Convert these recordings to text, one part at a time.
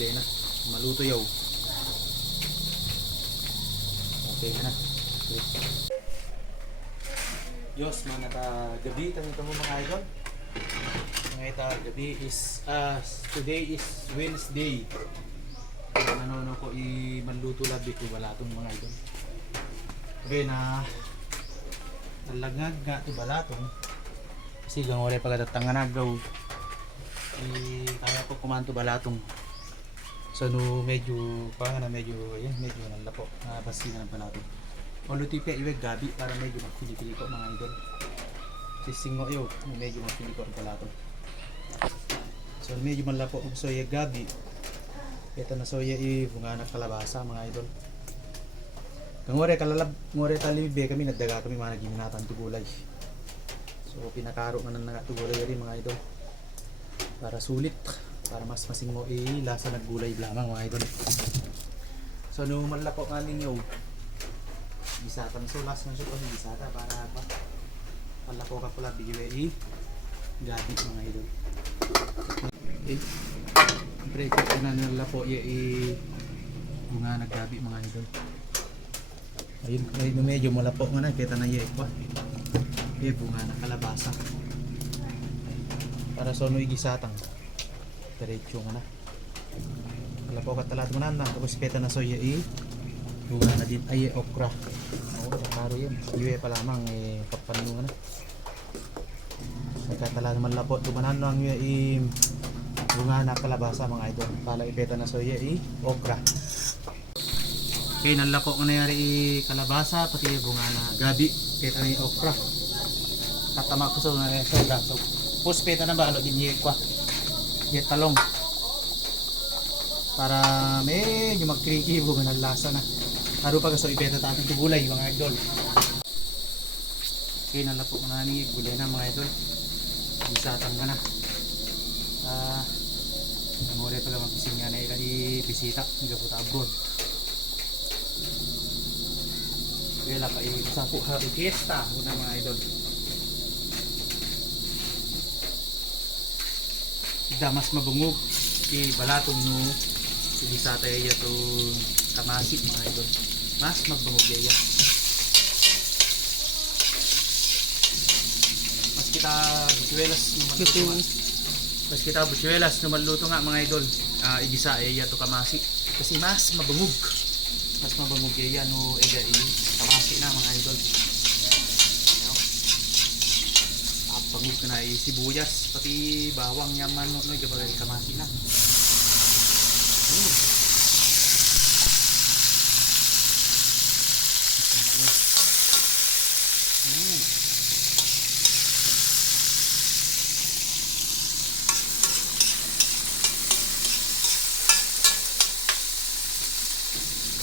gulay na. Maluto yaw. Okay na. Okay. Diyos, mga gabi. Tanito mo mga idol. Mga gabi is, today is Wednesday. Ano ko i-manluto labi ko wala itong mga idol. Okay na. Talagag nga ito balatong. Kasi gangore pagkatatangan nagaw. Kaya ko kumanto balatong. So no medyo parang na medyo ayan medyo nalapo. Basi na ng balatong. O luti pa iwag gabi para medyo magpili-pili ko mga idol. Sisingo yo medyo magpili ko ang balatong. So medyo malapo og soya gabi. Ito na soya bunga na kalabasa mga idol. Ngore kalalab, ngore talibe kami nagdaga kami mga nagiminatan tugulay. So pinakaro nga nang tugulay rin mga idol. Para sulit, para mas masingo lasa naggulay lamang mga idol. So no malako nga ninyo. Bisatan so last man siya bisata para ba malako ka pala bigiwe gabi mga idol. Okay. Break up na nalapo bunga naggabi mga idol. Ayun medyo malapo nga na kita na iya pa. Bunga na kalabasa. Para sa ano igisatang. Diretso nga na. Malapo ka talat mo na tapos kita na soya bunga na din ay okra. Oo, karo yan. Iwe pa lamang papanyo nga na. Nagkatala naman lapo tumanan ang bunga na kalabasa mga idol. Pala ipeta na soya okra. Okay, nalako ko nangyari kalabasa pati bunga na gabi. Peta ni okra. Tatama ko sa soda. So, puspeta na ba alo ginye kwa. Yet talong. Para medyo magkriki bunga na lasa na. Haro pa so ipeta ta ating gulay mga idol. Okay, nalako ko na ni gulay na mga idol. Bisatang ka na. Ngore pala magpising nga na bisita. Hindi po ta abroad. Wala pa sa po happy fiesta muna mga idol. Damas mabungog balatong no bisata iya to kamasi mga idol. Mas magbungog iya. Mas kita busuelas no mas kita busuelas no maluto nga mga idol. Igisa iya to kamasi kasi mas mabungog. Mas mabangog iya no kamasi na mga idol. Pangug na sibuyas pati bawang yaman no igabagay kamasi na.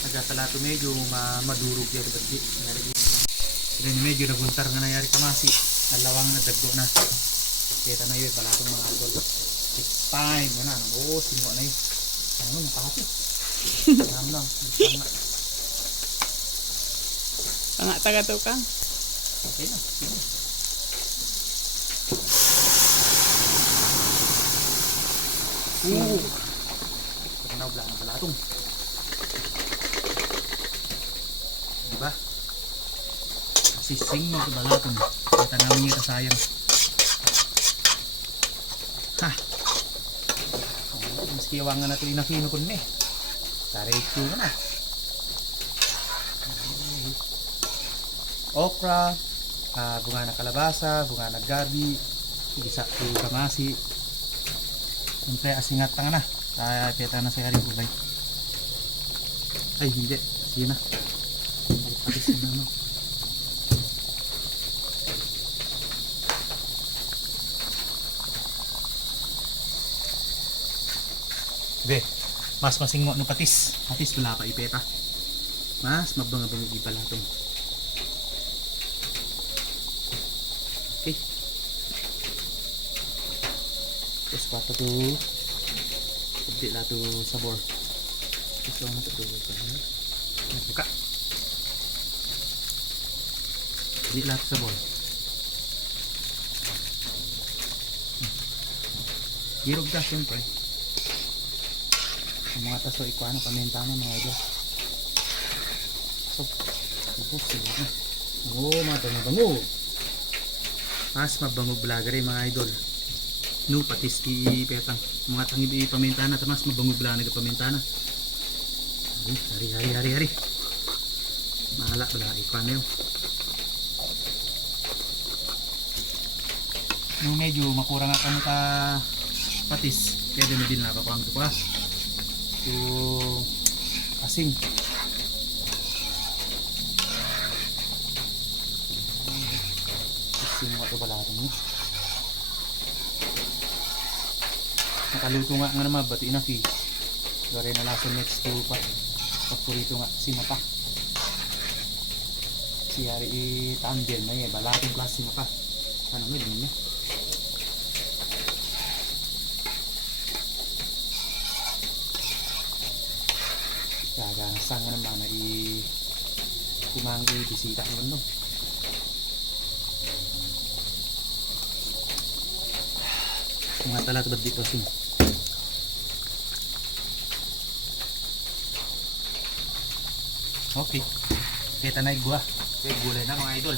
Nagkatala to medyo madurog yan bagdi. Then medyo nabuntar nga nangyari kamasi. Nalawang na dagdo na. Kita na yun pala itong mga idol. It's time mo na. Oo, singo na yun. Ano, nakahati. Alam lang. Taga to ka? Okay na. Sige. Pagkanaw bala na pala itong. Diba? Sising mo ito balatong. Kita namin niya kasayang. Ha! Maski iwangan na ito inakino ko na eh. Tarecho ka na. Okra, bunga na kalabasa, bunga na gabi, igisa ito kamasi. Siyempre asingat ka na. Piyata na sa karing kulay. Ay hindi. Sige na. Patis na naman. Be, mas masingo no patis. Patis wala pa ipeta. Mas mabanga-banga pala itong. Okay. Terus pa ito hindi lang ito sabor. Gusto mo ito buka. Hindi lang ito sabor. Hirog ka siyempre. Yung mga taso ikuha na paminta na mga idol. So, ito sila na. Oo, mabango. Mas mabango vlogger mga idol. No, patis ti petang. Mga tangi di paminta na, tamas mabango vlogger paminta na. Hari. Mahala bala ikuha na yun. Yung medyo makurang nga kami ka patis, kaya din nakakuha ko pa. Yung asing. Asing mo ito balaran mo. Nakaluto nga naman, bati na fi. Gari na lason next to pa. Pagpurito nga, sima pa. Siyari itambien na eh, balatong klase sima pa. Ano nga, din niya. Kaya nasang nga naman na kumanggi bisita naman no. Mga talat ba dito sing? Okay. Kita na igwa. Kaya gulay na mga idol.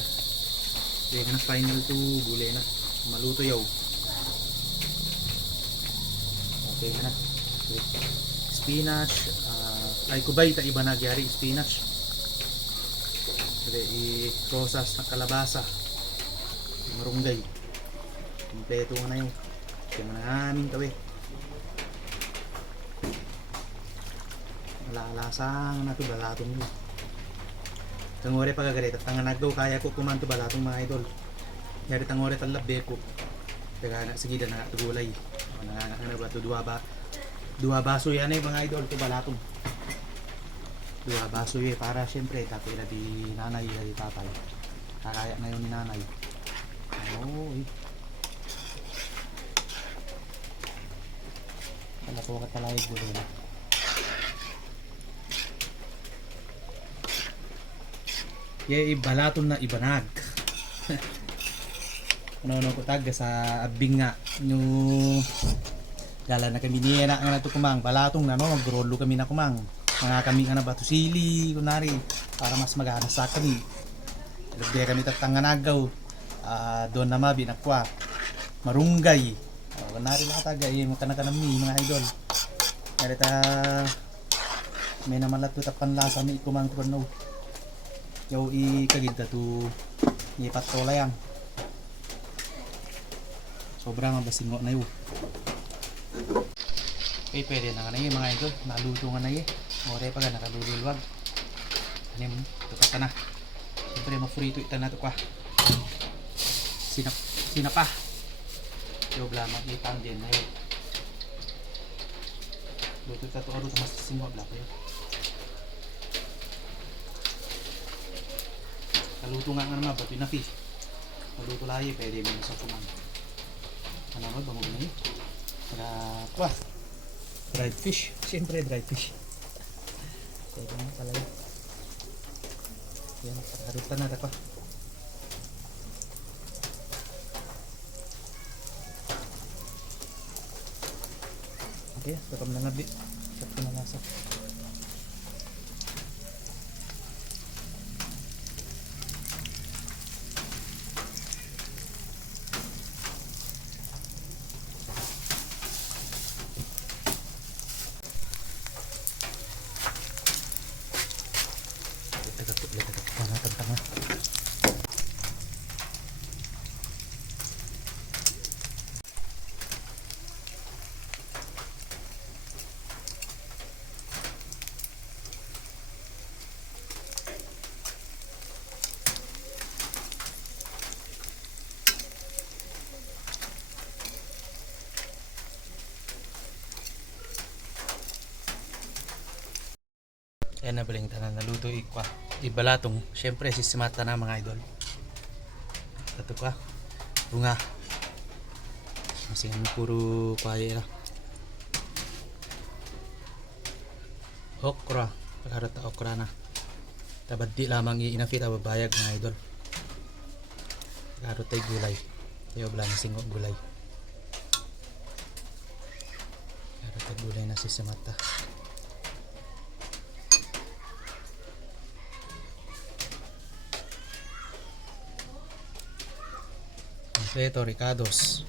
Kaya ka na final to gulay na. Maluto yaw. Okay na. Okay. Spinach. Ay kubay ta iba nagyari spinach. Kaya i-process na kalabasa. Marunggay. Kompleto na yun. Kaya mo na namin tawi. Malalasang na ito balatong yun. Tangore pagagalit at tanganag daw kaya ko kumanto balatong mga idol. Yari tangore talabbe ko. Kaya na sige na tugulay. Ano ba ito dua baso yan eh mga idol ito balatong. Dua baso eh para syempre tapos ila di nanay ila di tatay. Kakaya na yun ni nanay. Oh eh. Kala ko katalay gulay na. Ye ibalaton na ibanag. Ano ko tag sa abing nga nyo dala na kami niya na nga to kumang balatong na no magrolo kami na kumang mga kami nga na bato sili kunari para mas magana sa kami. Lugde kami tatanganagaw doon na mabi nakwa marunggay. Kunari na taga eh makana-kanami mga idol. Kaya ta may naman lato tapanlasa mi kumang tuno. Yaw ikagida to ni patola yang sobrang mabasingo na yun. Okay, pwede na nga na yun mga idol, naluto nga na yun. Ore pa ga nakalululwag. Ano yun, tupat na. Siyempre mafrito ita na ito ka. Sinapa. Yung blamang itang din na yun. Luto ita ito, aruto mas singo bla ko yun. Naluto nga naman, bato na fish. Naluto lahi, pwede mo sa kumang. Ano mo, bangog na yun. Para, dried fish. Siyempre, dried fish. Pwede mo pala yun. Yan, harutan na ito. Okay, tapam na nabi. Sarap ko na nasa. Yan na baling tanan naluto ikwa. Ibalatong, syempre sisimata na mga idol. Ito ka. Bunga. Masih puro paya lah. Okra. Pagharap ta okra na. Tabadi lamang i-inafit babayag mga idol. Pagharap tayo gulay. Tayo blang singok gulay. Pagharap tayo gulay na sisimata. Ito, Ricardos.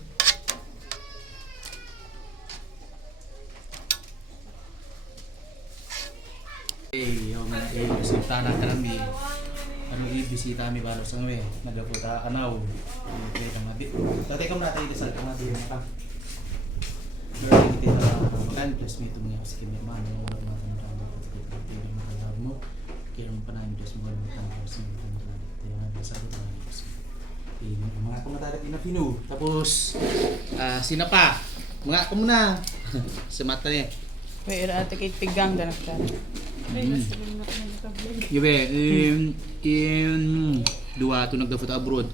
Yung bisita na kami. Ano bisita kami balos ang we. Nagaputa anaw. Okay, kamabi. Dati kamo natin desal kamabi na ka. Dati kita makan plus may tumnya sa kimi man yung mga mo. Kaya mo pa namin plus mo kan sa mga sa mga kumatalag na pinu. Tapos sinapa. Mga kumuna. Sa mata niya. Pwede ate kay pigang ganak ka. Yabe, dua tu nagdafoto abroad.